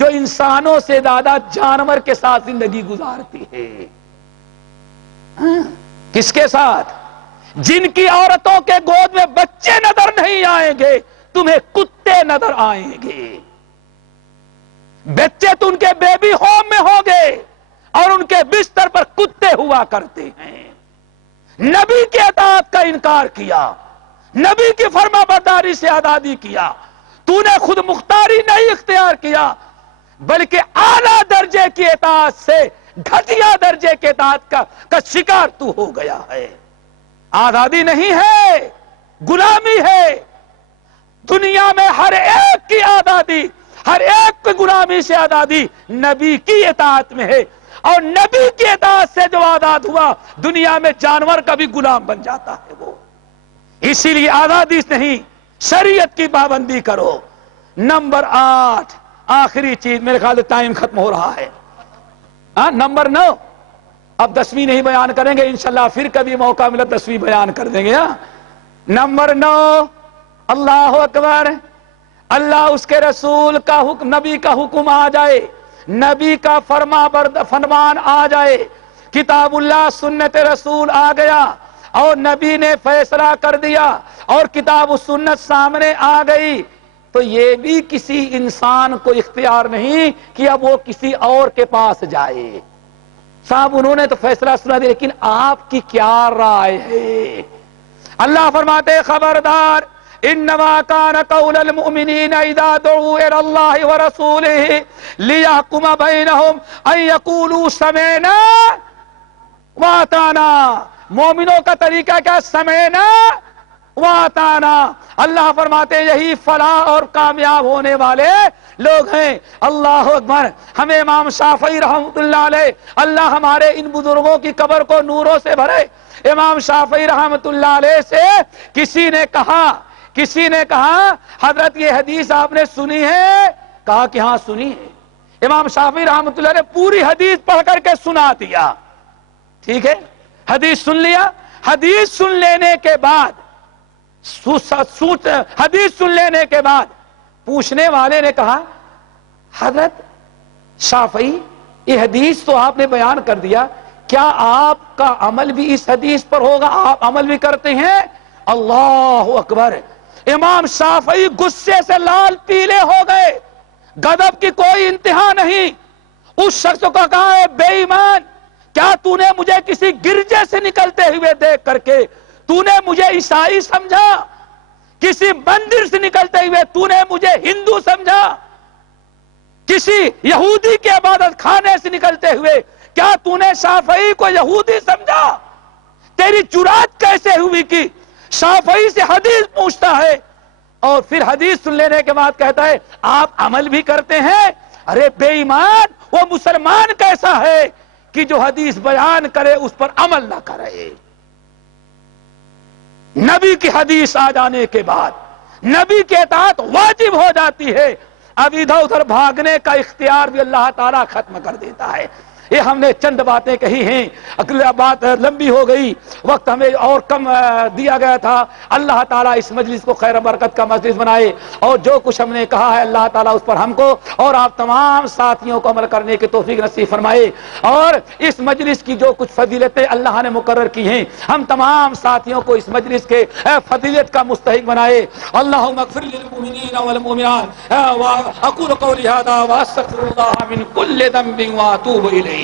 جو انسانوں سے زیادہ جانور کے ساتھ زندگی گزارتی ہے. کس کے ساتھ؟ جن کی عورتوں کے گود میں بچے نظر نہیں آئیں گے، تمہیں کتے نظر آئیں گے. بچے تو ان کے بیبی ہوم میں ہوں گے اور ان کے بستر پر کتے ہوا کرتے ہیں. نبی کی اطاعت کا انکار کیا، نبی کی فرما برداری سے آزادی کیا. تو نے خود مختاری نہیں اختیار کیا بلکہ اعلیٰ درجے کی اطاعت سے گھٹیا درجے کے اطاعت کا شکار تو ہو گیا ہے. آزادی نہیں ہے، غلامی ہے. دنیا میں ہر ایک کی آزادی، ہر ایک کی غلامی سے آزادی نبی کی اطاعت میں ہے. اور نبی کی اطاعت سے جو آزاد ہوا، دنیا میں جانور کا بھی غلام بن جاتا ہے وہ. اسی لیے آزادی نہیں، شریعت کی پابندی کرو. نمبر 8، آخری چیز، میرے خیال سے ٹائم ختم ہو رہا ہے. نمبر 9، اب 10ویں نہیں بیان کریں گے انشاءاللہ، پھر کبھی موقع ملا 10ویں بیان کر دیں گے. نمبر 9، اللہ اکبر. اللہ اس کے رسول کا حکم، نبی کا حکم آ جائے، نبی کا فرمان آ جائے، کتاب اللہ سنت رسول آ گیا اور نبی نے فیصلہ کر دیا اور کتاب و سنت سامنے آ گئی، تو یہ بھی کسی انسان کو اختیار نہیں کہ اب وہ کسی اور کے پاس جائے. صاحب انہوں نے تو فیصلہ سنا دیا، لیکن آپ کی کیا رائے ہے؟ اللہ فرماتے خبردار، انما كان قول المؤمنين اذا دعوا الى الله ورسوله ليحكم بينهم ان يقولوا سمعنا واطعنا. مومنوں کا طریقہ کیا؟ سمعنا واطعنا. اللہ فرماتے ہیں یہی فلاح اور کامیاب ہونے والے لوگ ہیں. اللہ اکبر. ہمیں امام شافعی رحمۃ اللہ علیہ، اللہ ہمارے ان بزرگوں کی قبر کو نوروں سے بھرے. امام شافعی رحمۃ اللہ علیہ سے کسی نے کہا حضرت یہ حدیث آپ نے سنی ہے؟ کہا کہ ہاں سنی ہے. امام شافعی رحمۃ اللہ نے پوری حدیث پڑھ کر کے سنا دیا. ٹھیک ہے، حدیث سن لیا. حدیث سن لینے کے بعد پوچھنے والے نے کہا حضرت شافعی یہ حدیث تو آپ نے بیان کر دیا، کیا آپ کا عمل بھی اس حدیث پر ہوگا؟ آپ عمل بھی کرتے ہیں؟ اللہ اکبر. امام شافعی غصے سے لال پیلے ہو گئے، غضب کی کوئی انتہا نہیں. اس شخص کو کہا ہے بے ایمان، کیا تو نے مجھے کسی گرجے سے نکلتے ہوئے دیکھ کر کے تو نے مجھے عیسائی سمجھا؟ کسی مندر سے نکلتے ہوئے تو نے مجھے ہندو سمجھا؟ کسی یہودی کے عبادت خانے سے نکلتے ہوئے کیا تو نے شافعی کو یہودی سمجھا؟ تیری جرات کیسے ہوئی کہ شافعی سے حدیث پوچھتا ہے اور پھر حدیث سن لینے کے بعد کہتا ہے آپ عمل بھی کرتے ہیں؟ ارے بے ایمان، وہ مسلمان کیسا ہے کہ جو حدیث بیان کرے اس پر عمل نہ کرے؟ نبی کی حدیث آ جانے کے بعد نبی کی اطاعت واجب ہو جاتی ہے. اب ادھر ادھر بھاگنے کا اختیار بھی اللہ تعالیٰ ختم کر دیتا ہے. یہ ہم نے چند باتیں کہی ہیں، اگلی بات لمبی ہو گئی، وقت ہمیں اور کم دیا گیا تھا. اللہ تعالیٰ اس مجلس کو خیر و برکت کا مجلس بنائے اور جو کچھ ہم نے کہا ہے اللہ تعالیٰ اس پر ہم کو اور آپ تمام ساتھیوں کو عمل کرنے کی توفیق نصیب فرمائے. اور اس مجلس کی جو کچھ فضیلتیں اللہ نے مقرر کی ہیں، ہم تمام ساتھیوں کو اس مجلس کے فضیلت کا مستحق بنائے. اللہم اغفر للمؤمنین والمؤمنات. اقول قولی ھذا واستغفر اللہ من کل ذنب واتوب الیہ.